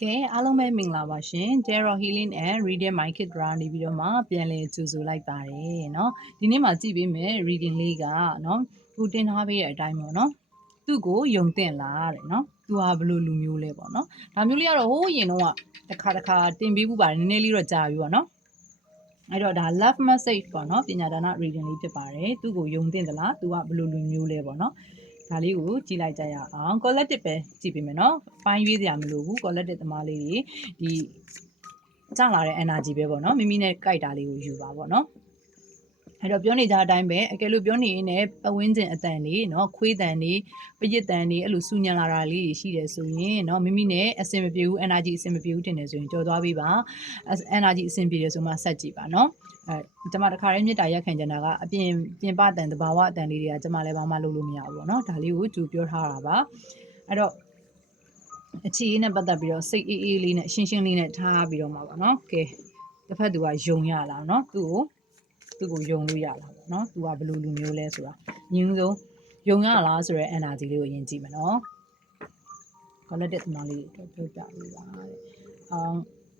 ကဲအားလုံးပဲမင်္ဂလာပါရှင် Tarot Healing and Reading My Kid Dra နေပြီးတော့မှပြန်လည်ကြိုဆိုလိုက်ပါတယ်เนาะဒီနေ့မှာကြည့်ပေးမယ် reading လေးကเนาะသူတင်ထားပေးတဲ့အတိုင်းပေါ့เนาะသူ့ကိုယုံတင်လားတဲ့เนาะသူဟာဘယ်လိုလူမျိုးလဲပေါ့เนาะဒါမျိုးလေးကတော့ဟိုးရင်တော့တစ်ခါတစ်ခါတင်ပေးဘူးပါတယ်နည်းနည်းလေးတော့ကြာပြီပေါ့เนาะအဲ့တော့ဒါ love message ပေါ့เนาะပညာဒါန reading လေးဖြစ်ပါတယ်သူ့ကိုယုံတင်သလားသူကဘယ်လိုလူမျိုးလဲပေါ့เนาะ ဒါလေးကိုကြည့်လိုက်ကြရအောင် collective ပဲကြည့်ပေးမယ်နော်ပိုင်းရွေးစရာမလိုဘူး collective သမားလေးတွေဒီကြောက်လာတဲ့ energy ပဲပေါ့နော်မိမိနဲ့ကြိုက်တာလေးကိုယူပါပေါ့နော် အဲ့တော့ပြောနေကြအတိုင်းပဲအကယ်လို့ပြောနေရင်လည်းပဝင်းကျင်အတန်လေးเนาะခွေးတန်လေးပရစ်တန်လေးအဲ့လိုစူညံလာတာလေးတွေရှိတယ်ဆိုရင်เนาะမိမိနဲ့အဆင်မပြေဘူး energy အဆင်မပြေဘူးတင်တယ်ဆိုရင်ကြော်သွားပေးပါ energy အဆင်ပြေတယ်ဆိုမှဆက်ကြည့်ပါเนาะအဲကျွန်မတခါတည်းမြေတားရက်ခံကြတာကအပြင်ပြင်ပတန်တဘာဝအတန်လေးတွေကကျွန်မလည်းဘာမှလုပ်လို့မရဘူးပေါ့เนาะဒါလေးကိုကြိုပြောထားတာပါအဲ့တော့အခြေအေးနဲ့ပတ်သက်ပြီးတော့စိတ်အေးအေးလေးနဲ့ရှင်းရှင်းလေးနဲ့ထားပြီးတော့မှာပေါ့နော်ကဲတစ်ဖက်သူကယုံရလားเนาะသူ့ကို သူ့ကိုယုံလို့ရလားပေါ့နော်သူကဘယ်လိုလူမျိုးလဲဆိုတာညင်းဆုံးယုံရလားဆိုရဲ energy လေးကိုအရင်ကြည့်မယ်နော် collective သမားလေးတွေပြောပြပေးပါတဲ့အောင်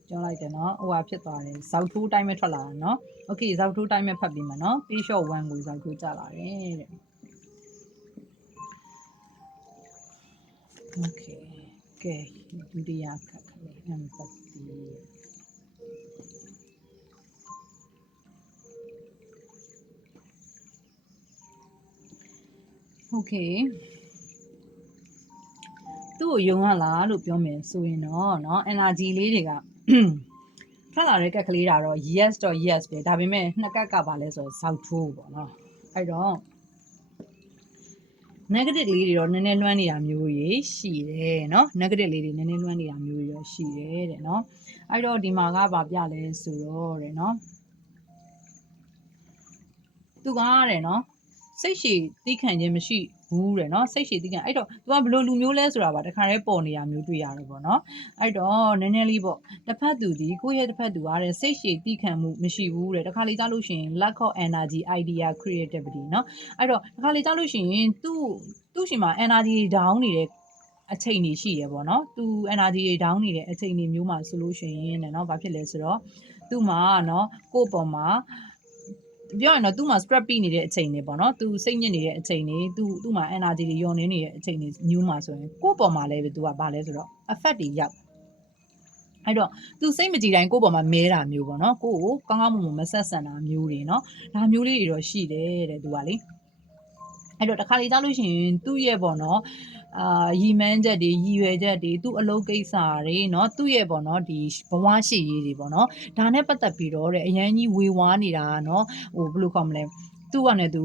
ပြောလိုက်တယ်နော်ဟိုဟာဖြစ်သွားတယ်ဇောက်ထိုးအတိုင်းပဲထွက်လာတာနော်โอเคဇောက်ထိုးအတိုင်းပဲဖတ်ပြီးမှာနော် page shot 1ကိုဇောက်ထိုးကြလာတယ်တဲ့ Okay ကဲဒုတိယခတ် ကလေး empathy Okay သူ့ကိုယုံရလားလို့ပြောမယ်ဆိုရင်တော့เนาะ energy လေးတွေက ထွက်လာတဲ့ကက်ကလေးဒါတော့ yes တော့ yes ပဲဒါပေမဲ့နှစ်ကက်ကပါလဲဆိုတော့ဇောက်ထိုးပေါ့เนาะအဲ့တော့ negative လေးတွေတော့နည်းနည်းလွှမ်းနေတာမျိုးကြီးရှိတယ်เนาะ negative လေးတွေနည်းနည်းလွှမ်းနေတာမျိုးကြီးတော့ရှိတယ်တဲ့เนาะအဲ့တော့ဒီမှာကဗာပြလဲဆိုတော့တဲ့เนาะသူကတဲ့เนาะ စိတ်ရှည်သိခံခြင်းမရှိဘူးတဲ့နော်စိတ်ရှည်သိခံအဲ့တော့ तू ကဘလို့လူမျိုးလဲဆိုတာပါတခါတည်းပေါ်နေရမျိုးတွေ့ရတယ်ပေါ့နော်အဲ့တော့နည်းနည်းလေးပေါ့တစ်ဖက်သူဒီကိုယ့်ရဲ့တစ်ဖက်သူကတဲ့စိတ်ရှည်သိခံမှုမရှိဘူးတဲ့တခါလေးကြားလို့ရှိရင် lack of energy idea creativity နော်အဲ့တော့တခါလေးကြားလို့ရှိရင် तू သူ့ရှင်မှာ energy down နေတဲ့အချိန်တွေရှိရပေါ့နော်။ तू energy တွေ down နေတဲ့အချိန်တွေမျိုးမှာဆိုလို့ရှိရင်တဲ့နော်။ဘာဖြစ်လဲဆိုတော့သူ့မှာနော်ကိုယ့်ပေါ်မှာ ပြောရင်တော့သူ့မှာ scrap ပြနေတဲ့အချိန်တွေပေါ့နော်သူစိတ်ညစ်နေတဲ့အချိန်တွေသူသူ့မှာ energy တွေညွန်နေနေတဲ့အချိန်တွေမျိုးမှာဆိုရင်ကိုယ့်ပေါ်မှာလည်းပဲသူကဘာလဲဆိုတော့ effect တွေရောက်အဲ့တော့သူစိတ်မကြည်တိုင်းကိုယ့်ပေါ်မှာမဲတာမျိုးပေါ့နော်ကိုယ့်ကိုကောင်းကောင်းမွန်မွန်မဆက်ဆံတာမျိုးတွေနော်ဒါမျိုးလေးတွေတော့ရှိတယ်တဲ့သူကလေအဲ့တော့တခါလေကြားလို့ရှိရင်သူ့ရဲ့ပေါ့နော် အာရီမန်းချက်တွေရည်ရွယ်ချက်တွေသူ့အလုပ်ကိစ္စတွေเนาะသူ့ရဲ့ပေါ့နော်ဒီဘဝရှိရေးတွေပေါ့နော်ဒါနဲ့ပတ်သက်ပြီးတော့တဲ့အရန်ကြီးဝေဝါးနေတာเนาะဟိုဘယ်လိုခေါ်မလဲသူ့ကနဲ့သူ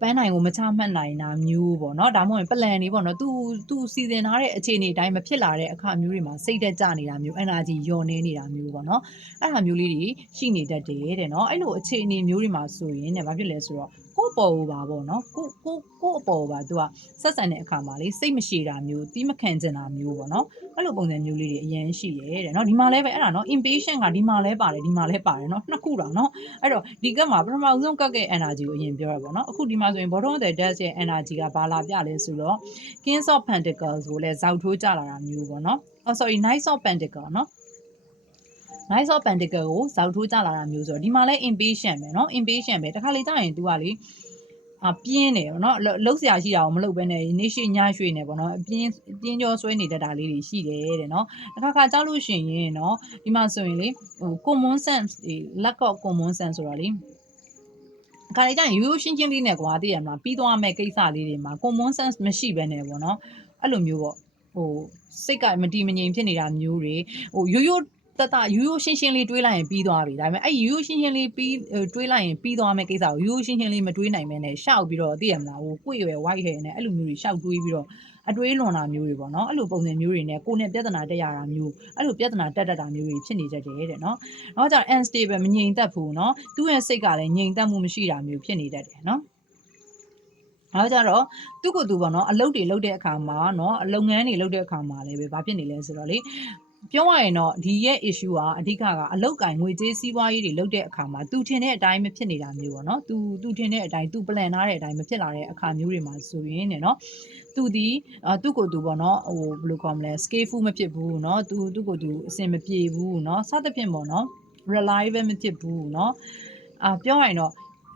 ပန်းနိုင်ကိုမချမှတ်နိုင်တာမျိုးပေါ့နော်ဒါမှမဟုတ်ပလန်တွေပေါ့နော်သူသူစီစဉ်ထားတဲ့အခြေအနေအတိုင်းမဖြစ်လာတဲ့အခါမျိုးတွေမှာစိတ်တက်ကြနေတာမျိုး energy ညော်နေနေတာမျိုးပေါ့နော်အဲ့ဒါမျိုးလေးတွေရှိနေတတ်တယ်တဲ့နော်အဲ့လိုအခြေအနေမျိုးတွေမှာဆိုရင်ねဘာဖြစ်လဲဆိုတော့ ကိုယ့်ပေါ်ကိုပါပေါ့နော်ကိုကိုကိုယ့်အပေါ်ကိုပါသူကဆက်ဆံတဲ့အခါမှာလေစိတ်မရှိတာမျိုးတီးမခံကျင်တာမျိုးပေါ့နော်အဲ့လိုပုံစံမျိုးလေးတွေအရင်ရှိရဲတဲ့နော်ဒီမှာလည်းပဲအဲ့ဒါနော် impatient ကဒီမှာလည်းပါတယ်ဒီမှာလည်းပါတယ်နော်နှစ်ခုတောင်နော်အဲ့တော့ဒီကက်မှာပထမဆုံးကက်ကက် energy ကိုအရင်ပြောရပါတော့အခုဒီမှာဆိုရင် bottom of the deck ရဲ့ energy ကဘာလာပြလဲဆိုတော့ kings of pentacles ကိုလည်းဇောက်ထိုးကြလာတာမျိုးပေါ့နော် oh sorry knights of pentacles နော် Knights of Pentacle ကိုဇောက်ထိုးကြလာတာမျိုးဆိုတော့ဒီမှာလဲ impatient ပဲเนาะ impatient ပဲတခါလေကြာရင် तू ကလေအာပြင်းတယ်เนาะလှုပ်เสียရှိတာကိုမလှုပ်ဘဲနဲ့နေရှိညရွှေနေပေါ့เนาะပြင်းပြင်းကြောဆွဲနေတတ်တာလေးတွေရှိတယ်တဲ့เนาะတစ်ခါခါကြောက်လို့ရှိရင်เนาะဒီမှာဆိုရင်လေဟို common sense တွေ lack of common sense ဆိုတော့လေခါလေးကျရင်ရိုးရိုးရှင်းရှင်းလေးနဲ့ကွာသိရမလားပြီးသွားမဲ့ကိစ္စလေးတွေမှာ common sense မရှိဘဲနဲ့ပေါ့နော်အဲ့လိုမျိုးပေါ့ဟိုစိတ်ကမတီမငြိမ်ဖြစ်နေတာမျိုးတွေဟိုရိုးရိုး တတရိုးရိုးရှင်းရှင်းလေးတွေးလိုက်ရင်ပြီးသွားပြီဒါပေမဲ့အဲ့ရိုးရိုးရှင်းရှင်းလေးပြီးတွေးလိုက်ရင်ပြီးသွားမယ့်ကိစ္စကိုရိုးရိုးရှင်းရှင်းလေးမတွေးနိုင်မဲနဲ့ရှောက်ပြီးတော့သိရမလားဟိုကိုယ့်ရွယ် white hair နဲ့အဲ့လိုမျိုးတွေရှောက်တွေးပြီးတော့အတွေးလွန်တာမျိုးတွေပေါ့နော်အဲ့လိုပုံစံမျိုးတွေနဲ့ကိုယ်နဲ့ပြဿနာတက်ရတာမျိုးအဲ့လိုပြဿနာတက်တတ်တာမျိုးတွေဖြစ်နေတတ်တယ်တဲ့နော်။နောက်ကြ unstable မငြိမ်သက်ဘူးနော်။သူ့ရဲ့စိတ်ကလည်းငြိမ်သက်မှုမရှိတာမျိုးဖြစ်နေတတ်တယ်နော်။နောက်ကြတော့သူ့ကိုယ်သူပေါ့နော်အလုပ်တွေလုပ်တဲ့အခါမှာနော်အလုပ်ငန်းတွေလုပ်တဲ့အခါမှာလည်းပဲဘာဖြစ်နေလဲဆိုတော့လေ ပြောရရင်တော့ဒီရဲ့ issue ကအဓိကကအလောက်ကင်ငွေကြေးစီးပွားရေးတွေလုပ်တဲ့အခါမှာသူထင်တဲ့အတိုင်းမဖြစ်နေတာမျိုးပေါ့နော်သူသူထင်တဲ့အတိုင်းသူ plan ထားတဲ့အတိုင်းမဖြစ်လာတဲ့အခါမျိုးတွေမှာဆိုရင်ねเนาะသူဒီအာသူ့ကိုယ်သူပေါ့နော်ဟိုဘယ်လိုခေါ်မလဲ scaleful မဖြစ်ဘူးเนาะသူသူ့ကိုယ်သူအဆင်မပြေဘူးเนาะစသဖြင့်ပေါ့နော် reliable မဖြစ်ဘူးเนาะအာပြောရရင်တော့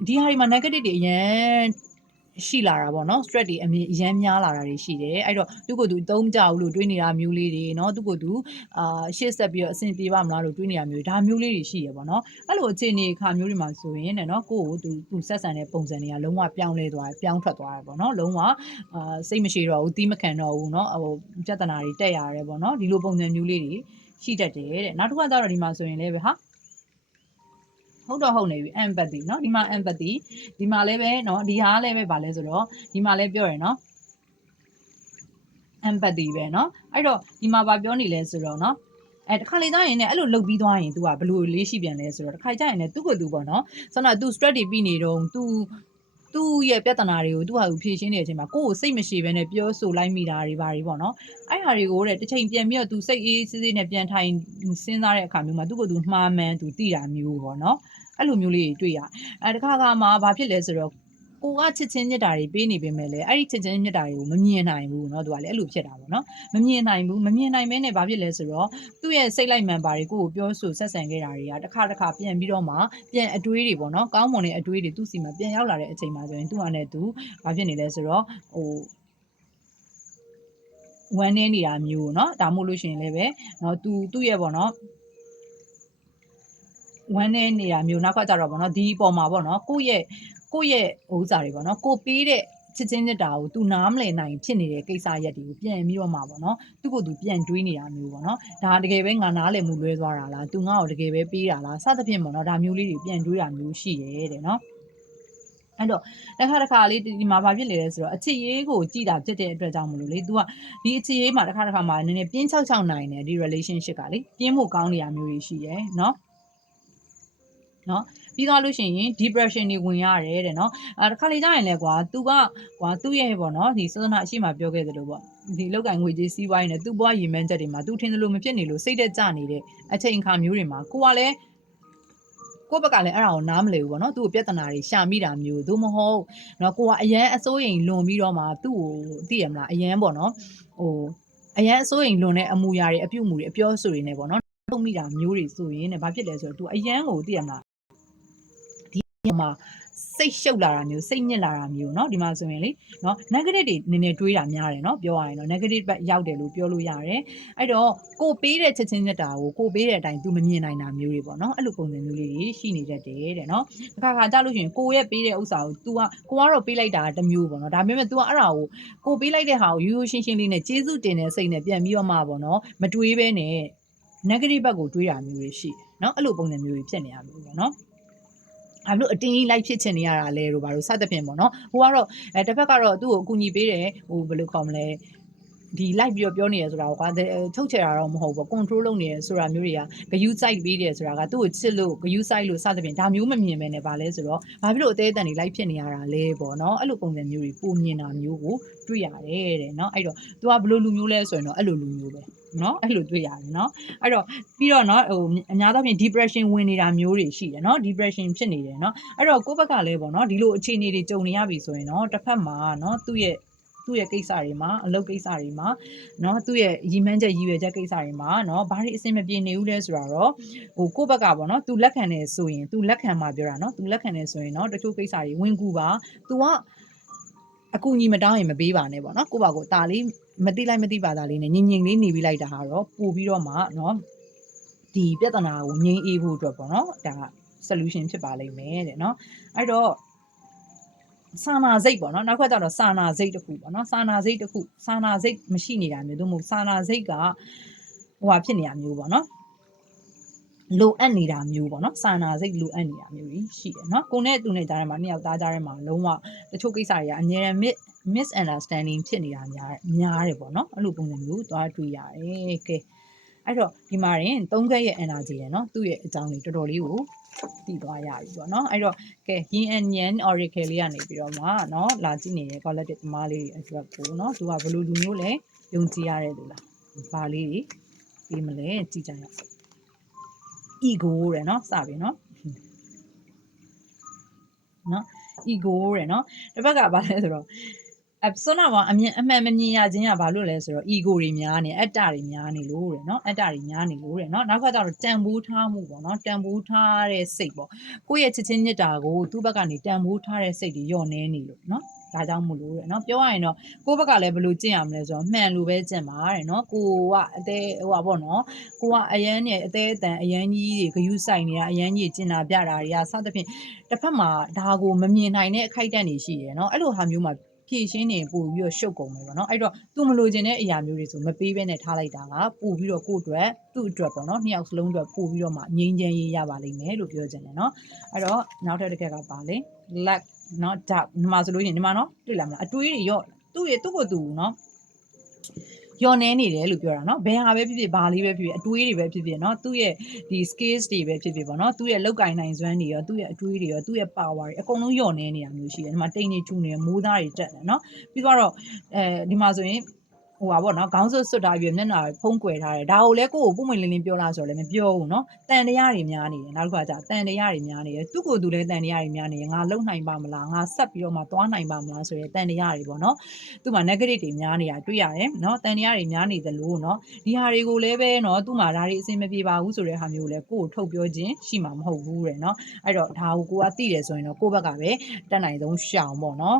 ဒီဟာတွေမှာ negative တွေအရင် ရှိလာတာပေါ့နော် stress တွေအမြင်အရမ်းများလာတာတွေရှိတယ်အဲ့တော့သူ့ကိုယ်သူသုံးမကြဘူးလို့တွေးနေတာမျိုးလေးတွေနော်သူ့ကိုယ်သူအာရှေ့ဆက်ပြီးတော့အဆင်ပြေပါမလားလို့တွေးနေတာမျိုးဒါမျိုးလေးတွေရှိရပေါ့နော်အဲ့လိုအခြေအနေခါမျိုးတွေမှာဆိုရင်တဲ့နော်ကိုယ့်ကိုသူသူဆက်ဆံတဲ့ပုံစံတွေကလုံးဝပြောင်းလဲသွားပြောင်းထွက်သွားတယ်ပေါ့နော်လုံးဝအာစိတ်မရှိတော့ဘူးတီးမခံတော့ဘူးနော်ဟိုပြဿနာတွေတက်ရတယ်ပေါ့နော်ဒီလိုပုံစံမျိုးလေးတွေရှိတတ်တယ်တဲ့နောက်တစ်ခါကျတော့ဒီမှာဆိုရင်လည်းပဲဟာ ဟုတ်တော့ဟုတ်နေပြီ empathy เนาะဒီမှာ empathy ဒီမှာလည်းပဲเนาะဒီဟာလည်းပဲဗာလဲဆိုတော့ဒီမှာလည်းပြောရယ်เนาะ empathy ပဲเนาะအဲ့တော့ဒီမှာဗာပြောနေလဲဆိုတော့เนาะအဲတစ်ခါလေကြာရင်လည်းအဲ့လိုလုပ်ပြီးသွားရင် तू ကဘယ်လိုလေးရှိပြန်လဲဆိုတော့တစ်ခါကြာရင်လည်းသူ့ကိုယ်သူပေါ့နော်ဆိုတော့ तू stress တွေပြီးနေတော့ तू သူ့ရဲ့ပြဿနာတွေကိုသူ့ဟာသူဖြေရှင်းနေတဲ့အချိန်မှာကိုယ့်ကိုစိတ်မရှိဘဲနဲ့ပြောဆိုလိုက်မိတာတွေဘာတွေပေါ့နော်အဲ့ဟာတွေကိုတဲ့တစ်ချိန်ပြန်ပြီးတော့ तू စိတ်အေးစစ်စစ်နဲ့ပြန်ထိုင်စဉ်းစားတဲ့အခါမျိုးမှာသူ့ကိုယ်သူမှားမှန်း तू သိတာမျိုးပေါ့နော် အဲ့လိုမျိုးလေးတွေတွေ့ရအဲတစ်ခါခါမှာဘာဖြစ်လဲဆိုတော့ကိုကချစ်ချင်းမြတ်တာတွေပေးနေပေမဲ့လည်းအဲ့ဒီချစ်ချင်းမြတ်တာတွေကိုမမြင်နိုင်ဘူးเนาะသူကလည်းအဲ့လိုဖြစ်တာပေါ့နော်မမြင်နိုင်ဘူးမမြင်နိုင်မဲနဲ့ဘာဖြစ်လဲဆိုတော့သူ့ရဲ့စိတ်လိုက်မှန်ပါတယ်ကိုကိုပြောဆိုဆက်ဆံခဲ့တာတွေကတစ်ခါတစ်ခါပြန်ပြီးတော့မှပြန်အတွေးတွေပေါ့နော်ကောင်းမွန်တဲ့အတွေးတွေသူ့စီမှာပြန်ရောက်လာတဲ့အချိန်မှာဆိုရင်သူ့အနေနဲ့သူဘာဖြစ်နေလဲဆိုတော့ဟိုဝမ်းနေနေတာမျိုးเนาะဒါမှမဟုတ်လို့ရှိရင်လည်းပဲเนาะသူသူ့ရဲ့ပေါ့နော် ဝမ်းနေနေတာမျိုးနောက်ကကြတော့ဗောနော်ဒီအပေါ်မှာဗောနော်ကိုယ့်ရဲ့ကိုယ့်ရဲ့ဥစ္စာတွေဗောနော်ကိုပေးတဲ့ချစ်ချင်းမြတ်တာကို तू နားမလည်နိုင်ဖြစ်နေတဲ့ကိစ္စရက်တွေကိုပြန်ပြီးတော့မှာပေါ့နော်သူ့ကို तू ပြန်တွေးနေတာမျိုးပေါ့နော်ဒါတကယ်ပဲငါနားလည်မှုလွဲသွားတာလား तू ငါ့ကိုတကယ်ပဲပေးတာလားစသဖြင့်ပေါ့နော်ဒါမျိုးလေးတွေပြန်တွေးတာမျိုးရှိတယ်တဲ့နော်အဲ့တော့တစ်ခါတစ်ခါလေးဒီမှာဘာဖြစ်လေလဲဆိုတော့အချစ်ရေးကိုကြည်တာဖြစ်တဲ့အတွက်ကြောင့်မလို့လေ तू ကဒီအချစ်ရေးမှာတစ်ခါတစ်ခါမှာနည်းနည်းပြင်းချောက်ချောက်နိုင်တယ်ဒီ relationship ကလေပြင်းဖို့ကောင်းနေရမျိုးတွေရှိရယ်နော် နော်ပြီးသွားလို့ရှိရင် depression တွေဝင်ရတယ်တဲ့နော်အဲတစ်ခါလေကြာရင်လဲကွာ तू ကကွာသူ့ရဲ့ပေါ့နော်ဒီစေသနာအရှိမပြောခဲ့သလိုပေါ့ဒီလောက်ကင်ငွေကြီးစီးပွားရေးနဲ့သူ့ဘဝရည်မှန်းချက်တွေမှာ तू ထင်သလိုမဖြစ်နေလို့စိတ်သက်ကြနေတဲ့အချိန်အခါမျိုးတွေမှာကိုကလည်းကိုယ့်ဘက်ကလည်းအဲ့ဒါကိုနားမလည်ဘူးပေါ့နော်သူ့ကိုပြဿနာတွေရှာမိတာမျိုးသို့မဟုတ်နော်ကိုကအရန်အစိုးရိမ်လွန်ပြီးတော့မှသူ့ကိုသိရမလားအရန်ပေါ့နော်ဟိုအရန်အစိုးရိမ်လွန်တဲ့အမူအရာတွေအပြုတ်မှုတွေအပြောဆိုတွေနဲ့ပေါ့နော်ထုတ်မိတာမျိုးတွေဆိုရင်ねဘာဖြစ်လဲဆိုတော့ तू အရန်ကိုသိရမလားဒီ မှာ စိတ်ရှုပ်လာတာမျိုးစိတ်ညစ်လာတာမျိုးเนาะဒီမှာဆိုရင်လေเนาะ negative တွေနည်းနည်းတွေးတာများတယ်เนาะပြောရရင်เนาะ negative ဘက်ရောက်တယ်လို့ပြောလို့ရတယ်အဲ့တော့ကိုပေးတဲ့ချက်ချင်းမြတ်တာကိုကိုပေးတဲ့အတိုင်းသူမမြင်နိုင်တာမျိုးတွေပေါ့เนาะအဲ့လိုပုံစံမျိုးလေးတွေရှိနေတတ်တယ်တဲ့เนาะတစ်ခါခါကြလို့ရှိရင်ကိုရဲ့ပေးတဲ့ဥစ္စာကို तू ကကိုကတော့ပေးလိုက်တာတစ်မျိုးပေါ့เนาะဒါပေမဲ့ तू ကအဲ့ဒါကိုကိုပေးလိုက်တဲ့ဟာကိုရိုးရိုးရှင်းရှင်းလေးနဲ့ကျေးဇူးတင်တဲ့စိတ်နဲ့ပြန်ပြီးတော့မှပေါ့เนาะမတွေးဘဲနဲ့ negative ဘက်ကိုတွေးတာမျိုးတွေရှိเนาะအဲ့လိုပုံစံမျိုးတွေဖြစ်နေတာမျိုးပေါ့เนาะ ဘာလို့အတင်းကြီးလိုက်ဖြစ်ချင်နေရတာလဲတို့ဘာလို့စသဖြင့်ပေါ့နော်ဟိုကတော့အဲတစ်ဖက်ကတော့သူ့ကိုအကူညီပေးတယ်ဟိုဘယ်လိုခေါ်မလဲဒီ live ပြီးတော့ပြောနေရဆိုတာကွာထုတ်ချယ်တာတော့မဟုတ်ဘူး control လုပ်နေရဆိုတာမျိုးတွေကဂယူး site ပေးတယ်ဆိုတာကသူ့ကိုချစ်လို့ဂယူး site လို့စသဖြင့်ဒါမျိုးမမြင်ပဲနဲ့ဗာလဲဆိုတော့ဘာဖြစ်လို့အသေးအတန်တွေ live ဖြစ်နေရတာလဲပေါ့နော်အဲ့လိုပုံစံမျိုးတွေပုံမြင်တာမျိုးကိုတွေ့ရတယ်တဲ့နော်အဲ့တော့ तू ကဘယ်လိုလူမျိုးလဲဆိုရင်တော့အဲ့လိုလူမျိုးပဲ နော်အဲ့လိုတွေ့ရတယ်နော်အဲ့တော့ပြီးတော့နော်ဟိုအများသောဖြင့် depression ဝင်နေတာမျိုးတွေရှိတယ်နော် depression ဖြစ်နေတယ်နော်အဲ့တော့ကိုယ့်ဘက်ကလည်းပေါ့နော်ဒီလိုအခြေအနေတွေကြုံနေရပြီဆိုရင်တော့တစ်ဖက်မှာနော်သူ့ရဲ့သူ့ရဲ့ကိစ္စတွေမှာအလုပ်ကိစ္စတွေမှာเนาะသူ့ရဲ့ရည်မှန်းချက်ရည်ရွယ်ချက်ကိစ္စတွေမှာเนาะဘာတွေအဆင်မပြေနေဘူးလဲဆိုတော့ဟိုကိုယ့်ဘက်ကပေါ့เนาะ तू လက်ခံနေဆိုရင် तू လက်ခံမှာပြောတာเนาะ तू လက်ခံနေဆိုရင်เนาะတချို့ကိစ္စတွေဝင်ကူပါ तू က အကူအညီမတောင်းရင်မပေးပါနဲ့ပေါ့နော်ကိုယ့်ဘာကိုตาလေးမသိလိုက်မသိပါတာလေးနဲ့ညင်ညင်လေးနေပြီးလိုက်တာဟာတော့ပို့ပြီးတော့မှနော်ဒီပြဿနာကိုငြိမ်းအေးဖို့အတွက်ပေါ့နော်ဒါက solution ဖြစ်ပါလိမ့်မယ်တဲ့နော်အဲ့တော့စာနာစိတ်ပေါ့နော်နောက်ခါကျတော့စာနာစိတ်တစ်ခုပေါ့နော်စာနာစိတ်တစ်ခုစာနာစိတ်မရှိနေတာမျိုးသို့မဟုတ်စာနာစိတ်ကဟိုဟာဖြစ်နေတာမျိုးပေါ့နော် လိုအပ်နေတာမျိုးပေါ့နော်စာနာစိတ်လိုအပ်နေတာမျိုးကြီးရှိတယ်နော်ကိုနဲ့သူနဲ့ကြားထဲမှာနှစ်ယောက်သားကြားထဲမှာလုံးဝတချို့ကိစ္စတွေကအများနဲ့ misunderstanding ဖြစ်နေတာများများတယ်ပေါ့နော်အဲ့လိုပုံစံမျိုးသွားတွေ့ရတယ်ကဲအဲ့တော့ဒီမှာရင်သုံးခက်ရဲ့ energy ရယ်နော်သူ့ရဲ့အကြောင်းတွေတော်တော်လေးကိုသိသွားရပြီပေါ့နော်အဲ့တော့ကဲ yin and yang oracle လေးကနေပြီးတော့မှနော်လာကြည့်နေတဲ့ collective သမားလေးတွေအတွက်ကိုနော်သူကဘယ်လိုလူမျိုးလဲယုံကြည်ရတဲ့သူလားဘာလေးတွေပြီးမလဲကြည့်ကြရအောင် ego တဲ့เนาะစပြီเนาะเนาะ ego တဲ့เนาะတစ်ဘက်ကဘာလဲဆိုတော့အစွမ်းတော့အမြင်အမှန်မမြင်ရခြင်းကဘာလို့လဲဆိုတော့ ego တွေများနေအတ္တတွေများနေလို့တဲ့เนาะအတ္တတွေများနေလို့တဲ့เนาะနောက်ကကျတော့တန်ဖိုးထားမှုပေါ့เนาะတန်ဖိုးထားတဲ့စိတ်ပေါ့ကိုယ့်ရဲ့ချစ်ချင်းမြတ်တာကိုသူ့ဘက်ကနေတန်ဖိုးထားတဲ့စိတ်တွေညော့နေနေလို့เนาะ ဒါကြောင့်မို့လို့တဲ့เนาะပြောရရင်တော့ကိုယ့်ဘက်ကလည်းဘယ်လိုကျင့်ရမလဲဆိုတော့မှန်လို့ပဲကျင့်ပါတဲ့เนาะကိုကအသေးဟိုပါပေါ့เนาะကိုကအရန်နဲ့အသေးအတန်အရန်ကြီးတွေဂယုဆိုင်နေတာအရန်ကြီးကျင်နာပြတာတွေကစသဖြင့်တစ်ဖက်မှာဒါကိုမမြင်နိုင်တဲ့အခိုက်အတန့်တွေရှိတယ်เนาะအဲ့လိုဟာမျိုးမှာဖြည့်ရှင်းနေပို့ပြီးတော့ရှုပ်ကုန်မယ်ပေါ့နော်အဲ့တော့သူမလိုချင်တဲ့အရာမျိုးတွေဆိုမပေးဘဲနဲ့ထားလိုက်တာကပို့ပြီးတော့ကိုယ့်အတွက်သူ့အတွက်ပေါ့နော်နှစ်ယောက်စလုံးအတွက်ပို့ပြီးတော့မှငြိမ်းချမ်းရေးရပါလိမ့်မယ်လို့ပြောချင်တယ်နော်အဲ့တော့နောက်ထပ်တစ်ခက်ကပါလေ lack နော် doubt ဒီမှာဆိုလို့ရှိရင်ဒီမှာနော်တွေ့လာမလားအတွေးတွေရော့သူ့ရဲ့သူ့ကိုယ်သူနော်ယော်နေနေတယ်လို့ပြောတာเนาะဘယ်ဟာပဲဖြစ်ဖြစ်ဘာလေးပဲဖြစ်ဖြစ်အတွေးတွေပဲဖြစ်ဖြစ်เนาะသူ့ရဲ့ဒီ skills တွေပဲဖြစ်ဖြစ်ပေါ့เนาะသူ့ရဲ့လောက်ကင်နိုင်စွမ်းတွေရောသူ့ရဲ့အတွေးတွေရောသူ့ရဲ့ power တွေအကုန်လုံးယော်နေနေတာမျိုးရှိတယ်ဒီမှာတိတ်နေထူနေမိုးသားတွေတက်တယ်เนาะပြီးတော့အဲဒီမှာဆိုရင် ဟိုပါဗောနော်ခေါင်းဆွတ်ဆွတ်ထားပြီးမျက်နှာဖုံးကွယ်ထားတယ်ဒါကိုလည်းကိုယ့်ကိုပုံမှန်လင်းလင်းပြောလားဆိုတော့လည်းမပြောဘူးနော်တန်တရားတွေများနေတယ်နောက်တစ်ခါကျတန်တရားတွေများနေတယ်သူ့ကိုယ်သူလည်းတန်တရားတွေများနေတယ်ငါလုံနိုင်ပါမလားငါဆက်ပြီးတော့မှသွားနိုင်ပါမလားဆိုရယ်တန်တရားတွေဗောနော်သူ့မှာ negative တွေများနေတာတွေ့ရတယ်နော်တန်တရားတွေများနေသလိုနော်ဒီဟာတွေကိုလည်းပဲနော်သူ့မှာဒါတွေအဆင်မပြေပါဘူးဆိုတဲ့ဟာမျိုးလည်းကိုယ်ကိုထုတ်ပြောခြင်းရှိမှာမဟုတ်ဘူးတဲ့နော်အဲ့တော့ဒါကိုကိုကသိတယ်ဆိုရင်တော့ကိုယ့်ဘက်ကပဲတတ်နိုင်ဆုံးရှောင်ဗောနော်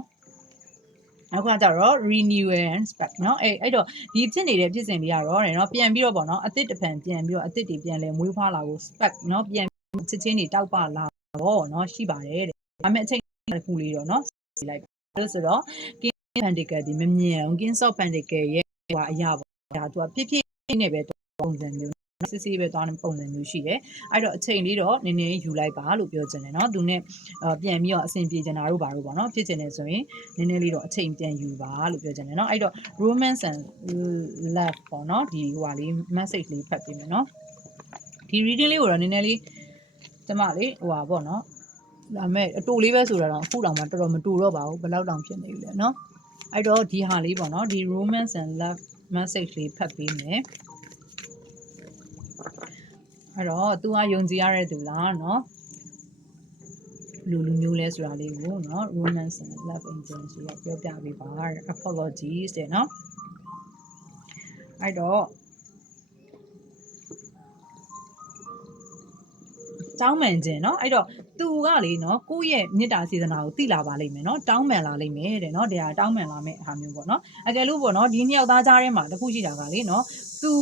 နောက်ကကြတော့ renewal and spec เนาะအဲ့အဲ့တော့ဒီဖြစ်နေတဲ့ဖြစ်စဉ်လေးကတော့တဲ့เนาะပြန်ပြီးတော့ပေါ့เนาะအသစ်တစ်ဖန်ပြန်ပြီးတော့အသစ်တွေပြန်လဲမွေးဖွားလာဖို့ spec เนาะပြန်ချစ်ချင်းတွေတောက်ပလာတော့เนาะရှိပါတယ်တဲ့ဒါပေမဲ့အချိန်တစ်ခုလေးတော့เนาะစီလိုက်လို့ဆိုတော့ king pentacle ဒီမမြင်အောင် king of pentacle ရဲ့ဟိုအရာပေါ့ဒါသူကပြည့်ပြည့်နဲ့ပဲပုံစံမျိုး စစ်စစ်ပဲသွားတဲ့ပုံစံမျိုးရှိတယ်အဲ့တော့အချိန်လေးတော့နည်းနည်းယူလိုက်ပါလို့ပြောချင်တယ်နော်သူနဲ့ပြန်ပြီးတော့အဆင်ပြေချင်တာတို့ဘာတို့ပေါ့နော်ဖြစ်ချင်တယ်ဆိုရင်နည်းနည်းလေးတော့အချိန်ပြန်ယူပါလို့ပြောချင်တယ်နော်အဲ့တော့ romance and love ပေါ့နော်ဒီဟိုဟာလေး message လေးဖတ်ပေးမယ်နော်ဒီ reading လေးကိုတော့နည်းနည်းလေးကျမလေးဟိုဟာပေါ့နော်ဒါပေမဲ့အတူလေးပဲဆိုတော့အခုတောင်မှတော်တော်မတူတော့ပါဘူးဘယ်လောက်တောင်ဖြစ်နေပြီလဲနော်အဲ့တော့ဒီဟာလေးပေါ့နော်ဒီ romance and love message လေးဖတ်ပေးမယ် အဲ့တော့ तू ကယုံကြည်ရတဲ့သူလားเนาะလူလူမျိုးလဲဆိုတာလေးကိုเนาะ romance and love agency ကပြောပြပေးပါ apologies တဲ့เนาะအဲ့တော့တောင်းပန်ခြင်းเนาะအဲ့တော့သူကလေเนาะကိုယ့်ရဲ့မေတ္တာစေတနာကိုသိလာပါလိမ့်မယ်เนาะတောင်းပန်လာလိမ့်မယ်တဲ့เนาะတရားတောင်းပန်လာမယ့်အခါမျိုးပေါ့เนาะအကယ်လို့ပေါ့เนาะဒီနှစ်ယောက်သားကြားထဲမှာတခုရှိတာကလေเนาะ သူ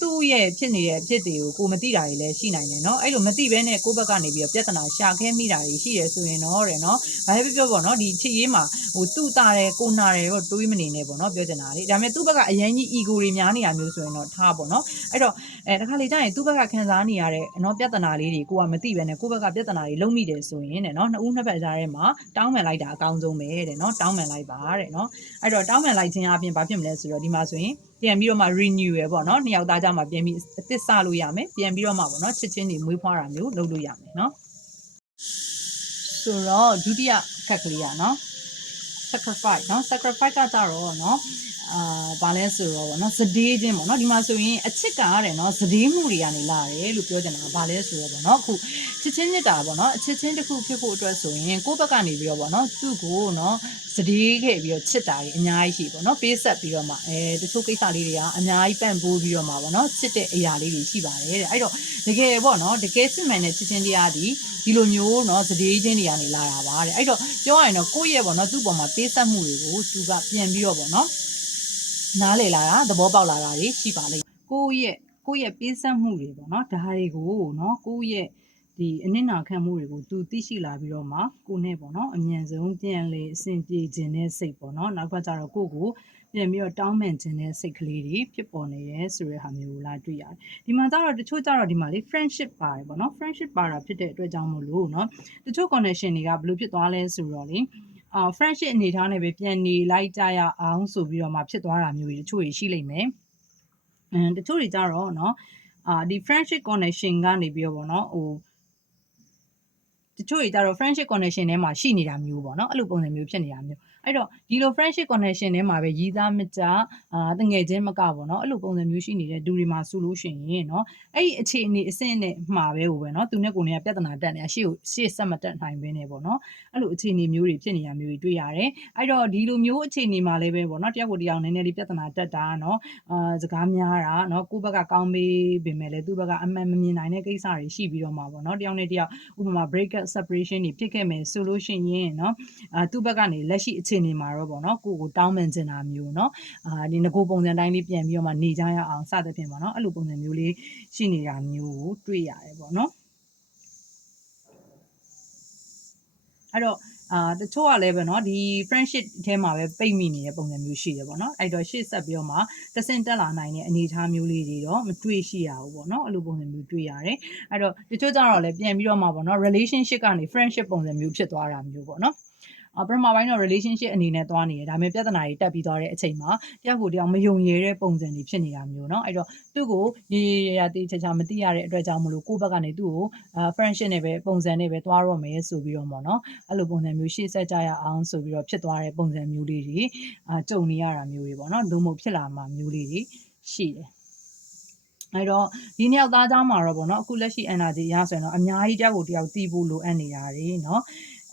သူ့ရဲ့ဖြစ်နေတဲ့အဖြစ်တွေကိုကိုမသိတာတွေလည်းရှိနိုင်တယ်เนาะအဲ့လိုမသိဘဲနဲ့ကိုယ့်ဘက်ကနေပြီးတော့ပြဿနာရှာခဲမိတာတွေရှိတယ်ဆိုရင်တော့တဲ့เนาะဘာပဲပြောပေါ့เนาะဒီချစ်ရေးမှာဟိုသူ့တာတယ်ကိုနာတယ်တော့တွေးမနေနဲ့ပေါ့เนาะပြောချင်တာလေဒါပေမဲ့သူ့ဘက်ကအရင်ကြီး ego တွေများနေတာမျိုးဆိုရင်တော့ထားပေါ့เนาะအဲ့တော့အဲတခါလေကျရင်သူ့ဘက်ကခံစားနေရတဲ့เนาะပြဿနာလေးတွေကိုကမသိဘဲနဲ့ကိုယ့်ဘက်ကပြဿနာတွေလုံးမိတယ်ဆိုရင်တဲ့เนาะနှစ်ဦးနှစ်ဖက်ကြားထဲမှာတောင်းပန်လိုက်တာအကောင်းဆုံးပဲတဲ့เนาะတောင်းပန်လိုက်ပါတဲ့เนาะအဲ့တော့တောင်းပန်လိုက်ခြင်းအပြင်ဘာဖြစ်မလဲဆိုတော့ဒီမှာဆိုရင် ပြန်ပြီးတော့မှ renew ရယ်ပေါ့နော်နှစ်ယောက်သားကြမှာပြန်ပြီးအသစ်စလို့ရမယ်ပြန်ပြီးတော့မှပေါ့နော်ချစ်ချင်းတွေမွေးဖွားတာမျိုးလုပ်လို့ရမယ်နော်ဆိုတော့ဒုတိယခက်ကလေးอ่ะเนาะ sacrifice เนาะ sacrifice ကကြတော့เนาะ အာဘာလဲဆိုတော့ဗောနော်စဒေးချင်းဗောနော်ဒီမှာဆိုရင်အချစ်ကရတယ်နော်စဒေးမှုတွေကနေလာတယ်လို့ပြောချင်တာဘာလဲဆိုတော့ဗောနော်အခုချစ်ချင်းမြတ်တာဗောနော်အချစ်ချင်းတစ်ခုဖြစ်ဖို့အတွက်ဆိုရင်ကိုယ့်ဘက်ကနေပြီးတော့ဗောနော်သူ့ကိုနော်စဒေးခဲ့ပြီးတော့ချစ်တာကြီးအများကြီးရှိဗောနော်ပေးဆက်ပြီးတော့မှအဲတချို့ကိစ္စလေးတွေကအများကြီးပန့်ပိုးပြီးတော့မှဗောနော်ချစ်တဲ့အရာလေးတွေရှိပါတယ်တဲ့အဲ့တော့တကယ်ဗောနော်တကယ်စစ်မှန်တဲ့ချစ်ချင်းတရားဒီဒီလိုမျိုးနော်စဒေးချင်းတွေကနေလာတာပါတဲ့အဲ့တော့ပြောရရင်တော့ကိုယ့်ရဲ့ဗောနော်သူ့ပေါ်မှာပေးဆက်မှုတွေကိုသူကပြန်ပြီးတော့ဗောနော် နားလေလာတာသဘောပေါက်လာတာတွေရှိပါလိမ့်မယ်ကိုယ့်ရဲ့ကိုယ့်ရဲ့ပေးဆက်မှုတွေပေါ့နော်ဒါတွေကိုနော်ကိုယ့်ရဲ့ဒီအနစ်နာခံမှုတွေကိုသူသိရှိလာပြီးတော့မှကိုနဲ့ပေါ့နော်အမြန်ဆုံးပြန်လေအဆင်ပြေခြင်းနဲ့စိတ်ပေါ့နော်နောက်ကကြတော့ကိုယ့်ကိုပြန်ပြီးတော့တောင်းပန်ခြင်းနဲ့စိတ်ကလေးတွေဖြစ်ပေါ်နေရဲဆိုတဲ့ဟာမျိုးကိုလာတွေ့ရတယ်ဒီမှာကျတော့တချို့ကျတော့ဒီမှာလေ friendship ပါတယ်ပေါ့နော် friendship ပါတာဖြစ်တဲ့အတွက်ကြောင့်မို့လို့နော်တချို့ connection တွေကဘယ်လိုဖြစ်သွားလဲဆိုတော့လေ အာ friendship အနေထားနဲ့ပဲပြန်နေလိုက်ကြရအောင်ဆိုပြီးတော့မှဖြစ်သွားတာမျိုးတွေတချို့တွေရှိလိမ့်မယ်။အမ်တချို့တွေကြတော့เนาะအာဒီ friendship connection ကနေပြီးတော့ဗောနော်ဟိုတချို့တွေကြတော့ friendship connection ထဲမှာရှိနေတာမျိုးပေါ့နော်အဲ့လိုပုံစံမျိုးဖြစ်နေတာမျိုး အဲ့တော့ဒီလို friendship connection ထဲမှာပဲရည်သားမကြအာတငယ်ချင်းမကပေါ့နော်အဲ့လိုပုံစံမျိုးရှိနေတဲ့ဒူတွေမှာဆိုလို့ရှိရင်နော်အဲ့ဒီအခြေအနေအဆင့်နဲ့မှာပဲဟိုပဲနော်သူနဲ့ကိုယ်နဲ့ကပြဿနာတက်နေတာရှေ့ကိုရှေ့ဆက်မတက်နိုင်ဘဲနဲ့ပေါ့နော်အဲ့လိုအခြေအနေမျိုးတွေဖြစ်နေတာမျိုးတွေတွေ့ရတယ်အဲ့တော့ဒီလိုမျိုးအခြေအနေမှာလည်းပဲပေါ့နော်တယောက်ကိုတယောက်နည်းနည်းလေးပြဿနာတက်တာနော်အာစကားများတာနော်ကိုယ့်ဘက်ကကောင်းပေးပေမဲ့လည်းသူ့ဘက်ကအမှန်မမြင်နိုင်တဲ့ကိစ္စတွေရှိပြီးတော့မှာပေါ့နော်တယောက်နဲ့တယောက်ဥပမာ break up separation တွေဖြစ်ခဲ့မယ်ဆိုလို့ရှိရင်နော်အာသူ့ဘက်ကနေလက်ရှိအခြအနေမှာတော့ပေါ့နော်ကိုကိုတောင်းပန်ချင်တာမျိုးเนาะအာဒီငကိုပုံစံတိုင်းလေးပြန်ပြီးတော့မှနေကြရအောင်စသဖြင့်ပေါ့နော်အဲ့လိုပုံစံမျိုးလေးရှိနေတာမျိုးကိုတွေ့ရတယ်ပေါ့နော်အဲ့တော့အာတချို့ကလည်းပဲเนาะဒီ friendship ထဲမှာပဲပိတ်မိနေတဲ့ပုံစံမျိုးရှိတယ်ပေါ့နော်အဲ့တော့ရှေ့ဆက်ပြီးတော့မှတဆင့်တက်လာနိုင်တဲ့အနေအထားမျိုးလေးတွေတော့မတွေ့ရှိရဘူးပေါ့နော်အဲ့လိုပုံစံမျိုးတွေ့ရတယ်အဲ့တော့တချို့ကြတော့လည်းပြန်ပြီးတော့မှပေါ့နော် relationship ကနေ friendship ပုံစံမျိုးဖြစ်သွားတာမျိုးပေါ့နော်အ ပထမပိုင်းတော့ relationship အနေနဲ့သွားနေတယ်ဒါပေမဲ့ပြဿနာတွေတက်ပြီးသွားတဲ့အချိန်မှာတယောက်ကိုတယောက်မယုံရဲတဲ့ပုံစံတွေဖြစ်နေတာမျိုးเนาะအဲ့တော့သူ့ကိုရေရေရရတေးချာချာမသိရတဲ့အတွက်ကြောင့်မလို့ကိုယ့်ဘက်ကနေသူ့ကိုအာ friendship နဲ့ပဲပုံစံနဲ့ပဲသွားတော့မယ်ဆိုပြီးတော့ပေါ့နော်အဲ့လိုပုံစံမျိုးရှေ့ဆက်ကြရအောင်ဆိုပြီးတော့ဖြစ်သွားတဲ့ပုံစံမျိုးလေးတွေအာကြုံနေရတာမျိုးတွေပေါ့နော်ဒုံမို့ဖြစ်လာမှာမျိုးလေးတွေရှိတယ်အဲ့တော့ဒီနှစ်ယောက်သားเจ้าမှာတော့ဗောနော်အခုလက်ရှိ energy ရဆိုရင်တော့အများကြီးတယောက်ကိုတယောက်တီးဖို့လိုအပ်နေရတယ်เนาะ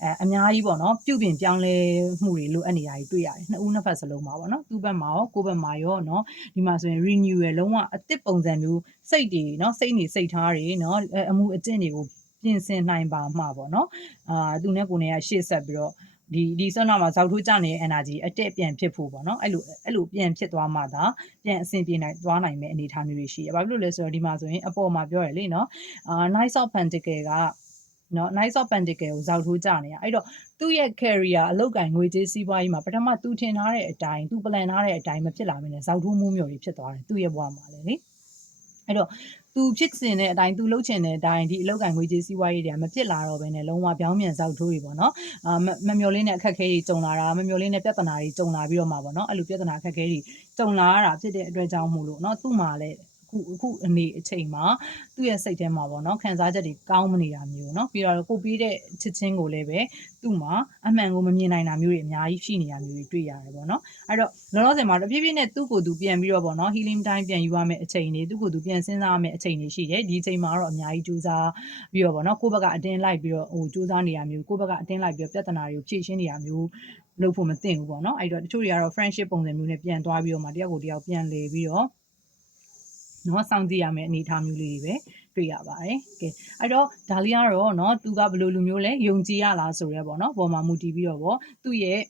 အဲအများကြီးပေါ့နော်ပြုပြင်ပြောင်းလဲမှုတွေလိုအပ်နေတာကြီးတွေ့ရတယ်နှစ်ဦးနှစ်ဖက်စလုံးမှာပေါ့နော်သူ့ဘက်မှာရောကိုယ့်ဘက်မှာရောနော်ဒီမှာဆိုရင် renewal လုံးဝအစ်စ်ပုံစံမျိုးစိတ်တွေနော်စိတ်နေစိတ်ထားတွေနော်အမှုအကျင့်တွေကိုပြင်ဆင်နိုင်ပါမှာပေါ့နော်အာသူနဲ့ကိုယ်နဲ့ကရှေ့ဆက်ပြီးတော့ဒီဒီဆွမ်းနာမှာဇောက်ထိုးကြနေတဲ့ energy အတက်ပြန်ဖြစ်ဖို့ပေါ့နော်အဲ့လိုအဲ့လိုပြန်ဖြစ်သွားမှသာပြန်အဆင်ပြေနိုင်သွားနိုင်မယ့်အနေအထားမျိုးတွေရှိရပါဘူးလို့လဲဆိုတော့ဒီမှာဆိုရင်အပေါ်မှာပြောရလေနော်အာ nice of pentacle က နော် nice of pentacle ကိုဇောက်ထိုးကြနေတာအဲ့တော့သူ့ရဲ့ career အလုပ်ကံငွေကြေးစီးပွားရေးမှာပထမသူထင်ထားတဲ့အတိုင်းသူ plan ထားတဲ့အတိုင်းမဖြစ်လာမင်းနဲ့ဇောက်ထိုးမှုမျိုးတွေဖြစ်သွားတယ်သူ့ရဲ့ဘဝမှာလည်းလေအဲ့တော့သူဖြစ်စင်တဲ့အတိုင်းသူလှုပ်ချင်တဲ့အတိုင်းဒီအလောက်ကံငွေကြေးစီးပွားရေးတွေကမဖြစ်လာတော့ဘဲနဲ့လုံးဝပြောင်းပြန်ဆောက်ထိုးပြီပေါ့နော်အာမမျော်လင့်တဲ့အခက်အခဲတွေကြုံလာတာမမျော်လင့်တဲ့ပြဿနာတွေကြုံလာပြီးတော့မှာပေါ့နော်အဲ့လိုပြဿနာအခက်အခဲတွေကြုံလာတာဖြစ်တဲ့အတွက်ကြောင့်မို့လို့နော်သူ့မှာလည်း အခုအခုအနေအချိန်မှာသူ့ရဲ့စိတ်ထဲမှာပေါ့နော်ခံစားချက်တွေကောင်းမနေတာမျိုးเนาะပြီးတော့ကိုပြီးတဲ့ချစ်ချင်းကိုလည်းပဲသူ့မှာအမှန်ကိုမမြင်နိုင်တာမျိုးတွေအများကြီးရှိနေတာမျိုးတွေတွေ့ရတယ်ပေါ့နော်အဲ့တော့လောလောဆယ်မှာတဖြည်းဖြည်းနဲ့သူ့ကိုယ်သူပြန်ပြီးတော့ပေါ့နော် healing time ပြန်ယူရမယ့်အချိန်တွေသူ့ကိုယ်သူပြန်စဉ်းစားရမယ့်အချိန်တွေရှိတယ်ဒီအချိန်မှာတော့အများကြီးကြိုးစားပြီးတော့ပေါ့နော်ကိုယ့်ဘက်ကအတင်းလိုက်ပြီးတော့ဟိုကြိုးစားနေရမျိုးကိုယ့်ဘက်ကအတင်းလိုက်ပြီးတော့ပြဿနာတွေကိုဖြေရှင်းနေရမျိုးလုပ်ဖို့မသင့်ဘူးပေါ့နော်အဲ့တော့တချို့တွေကတော့ friendship ပုံစံမျိုးနဲ့ပြန်သွားပြီးတော့မှတယောက်ကိုတယောက်ပြန်လေပြီးတော့ နော်စောင့်ကြည့်ရမယ့်အနေအထားမျိုးလေးတွေပဲတွေ့ရပါတယ်။ကဲအဲ့တော့ဒါလေးကတော့နော်သူကဘယ်လိုလူမျိုးလဲယုံကြည်ရလားဆိုရဲပေါ့နော်ပေါ်မှာမူတည်ပြီးတော့ပေါ့သူ့ရဲ့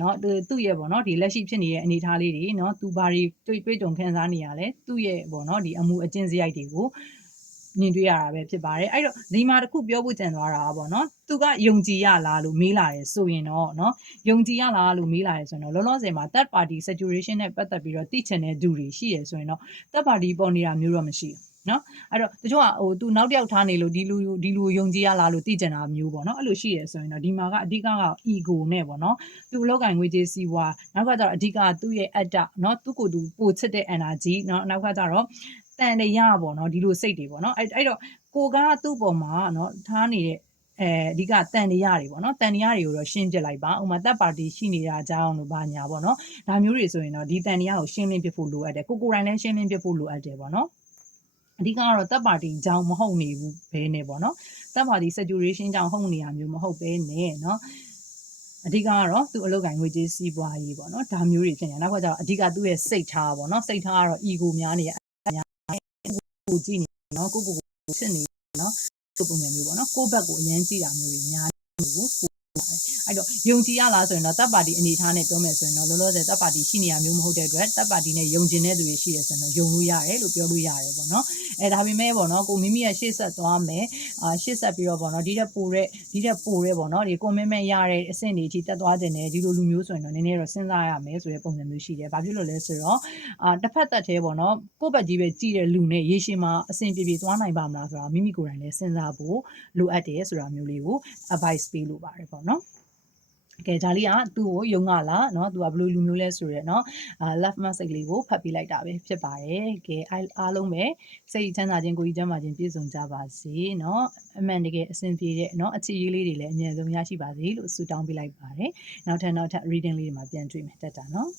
နော်သူ့ရဲ့ပေါ့နော်ဒီလက်ရှိဖြစ်နေတဲ့အနေအထားလေးတွေနော်သူဘာတွေတွေ့တွေ့တုံခံစားနေရလဲသူ့ရဲ့ပေါ့နော်ဒီအမှုအကျင့်စရိုက်တွေကို မြင်တွေ့ရတာပဲဖြစ်ပါတယ်အဲ့တော့ဒီမှာတစ်ခုပြောဖို့ကြံသွားတာပေါ့နော်သူကယုံကြည်ရလားလို့မေးလာတယ်ဆိုရင်တော့နော်ယုံကြည်ရလားလို့မေးလာတယ်ဆိုရင်တော့လောလောဆယ်မှာ third party saturation နဲ့ပတ်သက်ပြီးတော့သိချင်တဲ့သူတွေရှိတယ်ဆိုရင်တော့ third party ပေါ်နေတာမျိုးတော့မရှိဘူးနော်အဲ့တော့တချို့ကဟိုသူနောက်တစ်ယောက်ထားနေလို့ဒီလူဒီလူယုံကြည်ရလားလို့သိကြတာမျိုးပေါ့နော်အဲ့လိုရှိရဆိုရင်တော့ဒီမှာကအဓိကက ego နဲ့ပေါ့နော်သူအလောက်ကင်ငွေကြေးစီးပွားနောက်ကကျတော့အဓိကသူ့ရဲ့အတ္တနော်သူ့ကိုယ်သူပိုချစ်တဲ့ energy နော်နောက်ကကျတော့ တန်တရပေါ့နော်ဒီလိုစိတ်တွေပေါ့နော်အဲ့အဲ့တော့ကိုကသူ့ပေါ်မှာနော်ထားနေတဲ့အဲအဓိကတန်တရားတွေပေါ့နော်တန်တရားတွေကိုတော့ရှင်းပြလိုက်ပါဥမာတပ်ပါတီရှိနေတာကြောင်းလို့ဘာညာပေါ့နော်ဒါမျိုးတွေဆိုရင်တော့ဒီတန်တရားကိုရှင်းလင်းပြဖို့လိုအပ်တယ်ကိုကိုရိုင်းလည်းရှင်းလင်းပြဖို့လိုအပ်တယ်ပေါ့နော်အဓိကကတော့တပ်ပါတီကြောင်းမဟုတ်နေဘူးဘဲနဲ့ပေါ့နော်တပ်ပါတီ saturation ကြောင်းဟုတ်နေရမျိုးမဟုတ်ဘဲနဲ့နော်အဓိကကတော့သူ့အလုပ်ကိုင်ငွေကြေးစီးပွားရေးပေါ့နော်ဒါမျိုးတွေဖြစ်နေနောက်ခါကျတော့အဓိကသူ့ရဲ့စိတ်ထားပေါ့နော်စိတ်ထားကတော့ ego များနေရ ကိုကြည့်နေနော်ကိုကိုကိုဖြစ်နေနော်ဒီပုံစံမျိုးပေါ့နော်ကိုယ့်ဘက်ကိုအရန်ကြည့်တာမျိုးတွေများနေကို အဲ့တော့ယုံကြည်ရလားဆိုရင်တော့တပ်ပါတီအနေထားနဲ့ပြောမယ်ဆိုရင်တော့လောလောဆယ်တပ်ပါတီရှိနေရမျိုးမဟုတ်တဲ့အတွက်တပ်ပါတီနဲ့ယုံကျင်တဲ့သူတွေရှိရဆိုရင်တော့ယုံလို့ရတယ်လို့ပြောလို့ရတယ်ပေါ့နော်အဲဒါပေမဲ့ပေါ့နော်ကိုမိမိရဲ့ရှေ့ဆက်သွားမယ်အာရှေ့ဆက်ပြီးတော့ပေါ့နော်ဒီတက်ပိုတဲ့ဒီတက်ပိုတဲ့ပေါ့နော်ဒီ commitment ရတဲ့အဆင့်တွေအထိတက်သွားတဲ့ねဒီလိုလူမျိုးဆိုရင်တော့နည်းနည်းတော့စဉ်းစားရမယ်ဆိုတဲ့ပုံစံမျိုးရှိတယ်ဘာဖြစ်လို့လဲဆိုတော့အာတစ်ဖက်သက်သေးပေါ့နော်ကိုယ့်ဘက်ကြီးပဲကြည့်တဲ့လူနဲ့ရေရှည်မှာအဆင်ပြေပြေသွားနိုင်ပါမလားဆိုတာမိမိကိုယ်တိုင်လည်းစဉ်းစားဖို့လိုအပ်တယ်ဆိုတာမျိုးလေးကို advice ပေးလိုပါတယ်ပေါ့နော် ကဲဒါလေးကသူ့ကိုယုံကလားเนาะသူကဘယ်လိုလူမျိုးလဲဆိုရဲเนาะအာ love message လေးကိုဖတ်ပေးလိုက်တာပဲဖြစ်ပါတယ်ကဲအားအားလုံးပဲစိတ်ချမ်းသာခြင်းကိုယ်ကြီးချမ်းသာခြင်းပြည့်စုံကြပါစေเนาะအမှန်တကယ်အဆင်ပြေတဲ့เนาะအခြေရေးလေးတွေလည်းအမြဲဆုံးရရှိပါစေလို့ဆုတောင်းပေးလိုက်ပါတယ်နောက်ထပ်နောက်ထပ် reading လေးတွေမှာပြန်တွေ့မယ်တက်တာเนาะ